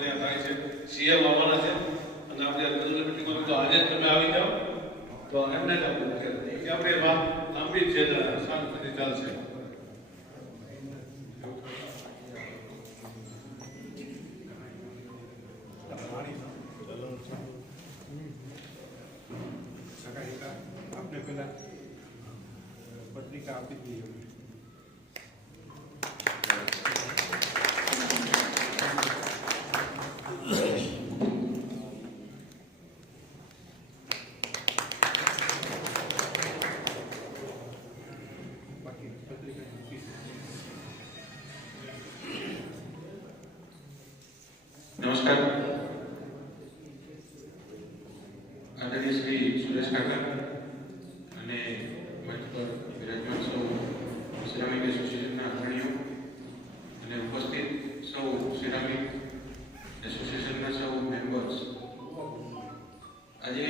ત્યાં થાય છે. સીએમ આવવાના છે અને આપણે ગઝલ મીટિંગમાં તો આજે જ તમે આવી જાઓ તો એમને જ આપણે કે આપણે વાત લાંબી છે શાંતિથી ચાલશે. आपने पहला पत्रिका आपी दी बाकी पत्रिका नमस्कार आदरणीय श्री सुरेश काका અને મંચ પર વિરાજમાન સૌ સિરામિક એસોસિએશનના અગ્રણીઓ અને ઉપસ્થિત સૌ સિરામિક એસોસિએશનના સૌ મેમ્બર્સ, આજે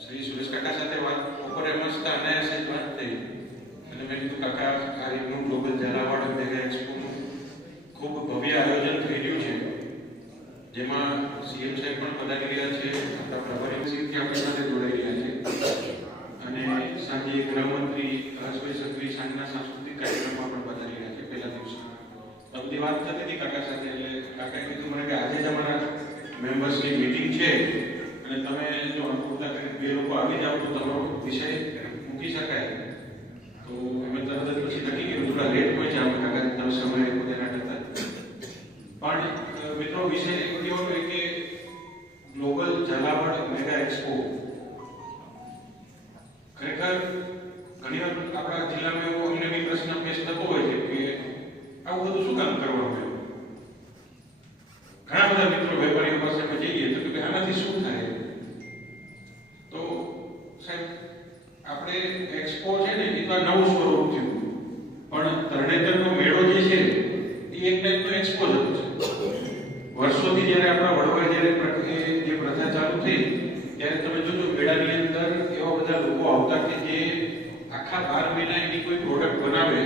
શ્રી સુરેશ કાકા સાથે વાત બપોરે મસ્ત અનાયાસે જ વાત થઈ અને મેં કીધું કાકા આ રીતનું ગ્લોબલ ઝાલાવાડ મેગા એક્સપોનું ખૂબ ભવ્ય આયોજન થઈ રહ્યું છે, જેમાં સીએમ સાહેબ પણ પધારી રહ્યા છે, આપણા પ્રભારી મંત્રી આપણી સાથે જોડાઈ રહ્યા છે અને સાંજે ગૃહમંત્રી હર્ષભાઈ સંઘવી સાંજના સાંસ્કૃતિક કાર્યક્રમમાં પણ પધારી રહ્યા છે. પહેલા દિવસે બધી વાત થતી હતી કાકા સાથે, એટલે કાકાએ કીધું મને કે આજે જ અમારા મેમ્બર્સની મીટિંગ છે અને તમે જો અનુકૂળતા કરીને બે લોકો આવી જાઓ તો તમારો વિષય મૂકી શકાય. તો અમે તરત જ પછી નક્કી કર્યું થોડા લેટ પહોંચ્યા અમે કાકા તમે સમય પોતાના કરતા, પણ મિત્રો વિષય એવો હોય કે ગ્લોબલ ઝાલાવાડ મેગા એક્સપો ખરેખર ઘણી વાર આપણા જિલ્લામાં એવો અમને બી પ્રશ્ન ફેસ થતો હોય છે કે આવું બધું શું કામ કરવાનું હોય. ઘણા બધા મિત્રો વેપારીઓ પાસે આપણે જઈએ તો કે આનાથી શું થાય, તો સાહેબ આપણે એક્સપો છે ને એ તો નવું સ્વરૂપ થયું, પણ તરણેતરનો મેળો જે છે એ એક ટાઈપનો એક્સપો જ હતો. વર્ષોથી જ્યારે આપણા વડવાએ જ્યારે જે પ્રથા ચાલુ થઈ ત્યારે તમે જોજો મેળાની અંદર એવા બધા લોકો આવતા કે જે આખા 12 મહિના એની કોઈ પ્રોડક્ટ બનાવે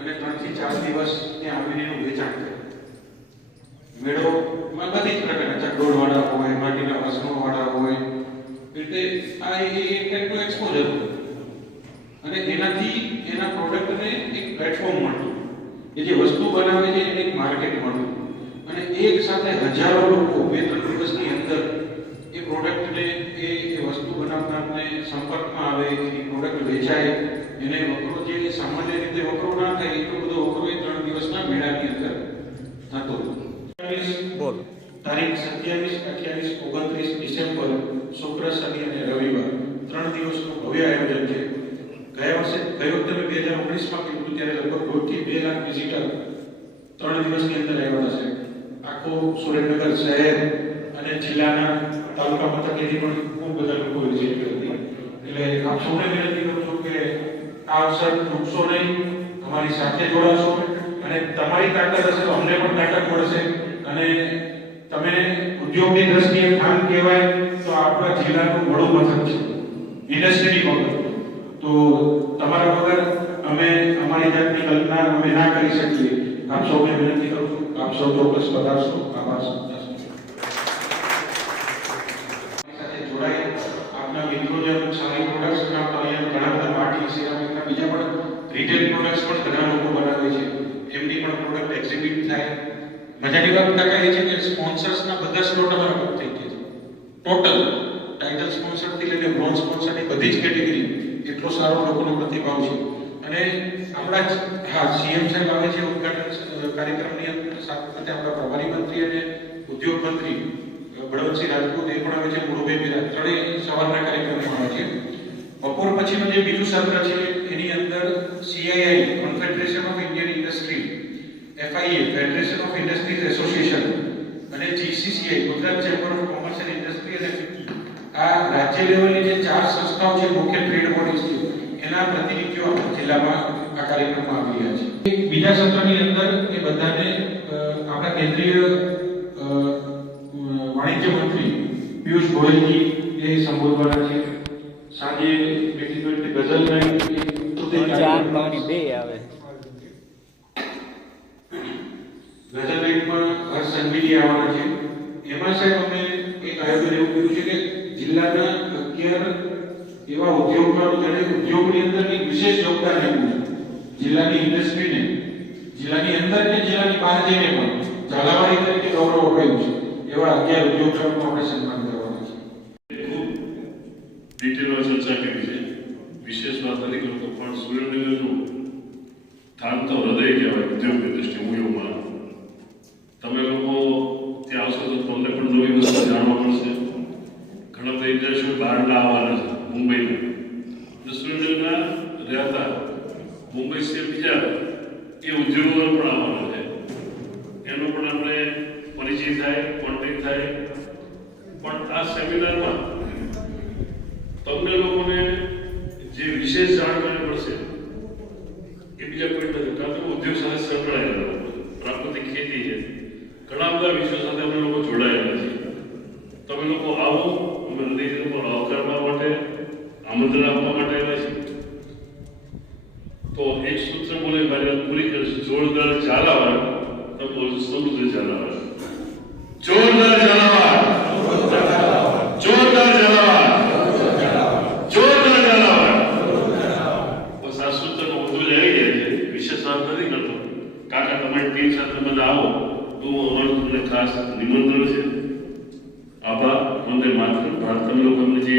અને 3 થી 4 દિવસ ત્યાં આવીને એનું વેચાણ કરે. મેળોમાં બધી જ પ્રકારના ચકડોળવાળા હોય, માટીના વાસણોવાળા હોય, એટલે આ એક ટાઈપનો એક્સપો જ હતો અને એનાથી એના પ્રોડક્ટને એક પ્લેટફોર્મ મળતું, એ જે વસ્તુ બનાવે છે એને એક માર્કેટ મળતું અને એક સાથે હજારો લોકો 2-3 દિવસની અંદર એ પ્રોડક્ટને એ વસ્તુ બનાવનારને સંપર્કમાં આવે, એ પ્રોડક્ટ વેચાય, એને વકરો જે સામાન્ય રીતે વકરો ના થાય એટલો બધો વકરો એ 3 દિવસના મેળાની અંદર થતો. તારીખ 27, 28, 29 ડિસેમ્બર શુક્ર, શનિ અને રવિવાર 3 દિવસનું ભવ્ય આયોજન છે. ગઈ વખતે મેં 2019માં કર્યું હતું ત્યારે લગભગ 1.5 થી 2 લાખ વિઝિટર 3 દિવસની અંદર આવ્યા હશે. આખું સુરેન્દ્રનગર શહેર અને જિલ્લાના તાલુકા મથકેથી પણ ખૂબ બધા લોકો વિઝિટ કરી હતી. એટલે આપ સૌને વિનંતી કરું છું કે આ અવસર ચૂકશો નહીં, અમારી સાથે જોડાશો અને તમારી તાકાત હશે તો અમને પણ તાકાત મળશે અને તમે ઉદ્યોગની દ્રષ્ટિએ ખાન કહેવાય તો આપણા જિલ્લાનું વડું મથક છે ઇન્ડસ્ટ્રીની બાબત, તો તમારા વગર અમે અમારી જાતની કલ્પના અમે ના કરી શકીએ. આપ સૌને વિનંતી કરું છું, આપ સૌ ચોક્કસ પધારશો. આભાર. સાથે જોડાઈ આપના મિત્રો જે સારી પ્રોડક્ટ્સ બનાવતા હોય, ઘણા બધા માટી સિરામિકના બીજા પણ રિટેલ પ્રોડક્ટ્સ પણ ઘણા લોકો બનાવે છે, એમની પણ પ્રોડક્ટ એક્ઝિબિટ થાય. મજાની વાત કાકા એ છે કે સ્પોન્સર્સના બધા સ્લોટ અમારા બુક થઈ ગયા છે. ટોટલ ટાઇટલ સ્પોન્સરથી લઈને બ્રોન્ઝ સ્પોન્સરની બધી જ કેટેગરી એટલો સારો લોકોનો પ્રતિભાવ છે અને આપણા સીએમ સાહેબ આવે છે ઉદ્ઘાટન કાર્યક્રમની અંદર, સાથે આપણા પ્રભારી મંત્રી અને ઉદ્યોગ મંત્રી બળવંતસિંહ રાજપૂત એ પણ આવે છે, મુળુભાઈ બિરાજ, ત્રણેય સવારના કાર્યક્રમમાં આવે છે. બપોર પછીનું જે બીજું સત્ર છે એની અંદર CII confederation of Indian industry, FIA federation of industries association અને GCCI Gujarat chamber of commerce and industry અને આ રાજ્ય લેવલની જે 4 સંસ્થાઓ છે મુખ્ય ટ્રેડ બોડીઝ છે એના પ્રતિનિધિઓ આપણા જિલ્લામાં આ કાર્યક્રમમાં આવી રહ્યા છે. બીજા સત્રની અંદર એ બધાને આપણા કેન્દ્રીય વાણિજ્ય મંત્રી પિયુષ ગોયલજી એ સંબોધવાના છે. સાંજે વ્યક્તિગત ગઝલ નાઈટ ચાર પાણી બે આવે ગઝલ નાઈટમાં હર્ષ સંઘવીજી આવવાના છે. એમાં સાહેબ અમે એક આયોજન એવું કર્યું છે કે જિલ્લાના 11 એવા ઉદ્યોગકારો જેને ઉદ્યોગની અંદર એક વિશેષ યોગદાન આપ્યું છે. જિલ્લાની ઇન્ડસ્ટ્રીને જિલ્લાની અંદર કે જિલ્લાની બહાર જઈને પણ ઝાલાવાડી તરીકે ગૌરવ અપાયું છે. એવા 11 ઉદ્યોગકારોનું આપણે સન્માન કરવાના છે. ખૂબ ડિટેલમાં ચર્ચા કરી છે. વિશેષ વાત નથી કરતો પણ સુરેન્દ્રનગરનું થાન તો હૃદય કહેવાય ઉદ્યોગની દ્રષ્ટિએ. હું એવું માનું. તમે લોકો ત્યાં આવશો તો તમને પણ નવી વસ્તુ જાણવા મળશે. ઘણા બધા ઇન્ટરનેશનલ બહારના આવવાના છે મુંબઈના. સુરેન્દ્રનગરના રહેતા મુંબઈ સિવાય બીજા એ ઉદ્યોગો પણ આવવાના છે. એનો પણ આપણે પરિચય થાય, કોન્ટેક્ટ થાય. પણ આ સેમિનારમાં તમને લોકોને જે વિશેષ જાણકારી મળશે એ બીજા કોઈ નથી. કાં તો ઉદ્યોગ સાથે સંકળાયેલા પ્રાકૃતિક ખેતી છે, ઘણા બધા વિષયો સાથે અમે લોકો જોડાયેલા છીએ. તમે લોકો આવો, અમે હૃદયથી લોકો આવકારવા માટે આમંત્રણ આપવા માટે આવ્યા છીએ. તો એક સૂત્ર બોલે મારી વાત પૂરી કરીશું. જોરદાર ઝાલાવાડ. તમે બોલો સમૃદ્ધ ઝાલાવાડ. જોરદાર ઝાલાવાડ. જોરદાર ઝાલાવાડ. જોરદાર ઝાલાવાડ. બસ આ સૂત્રમાં બધું જ આવી જાય છે. વિશેષ વાત નથી કરતો. કાકા તમારી ટીમ સાથે બધા આવો તો અમારું તમને ખાસ નિમંત્રણ છે. આભાર. વંદે માતરમ. ભારત તમે લોકો અમને જે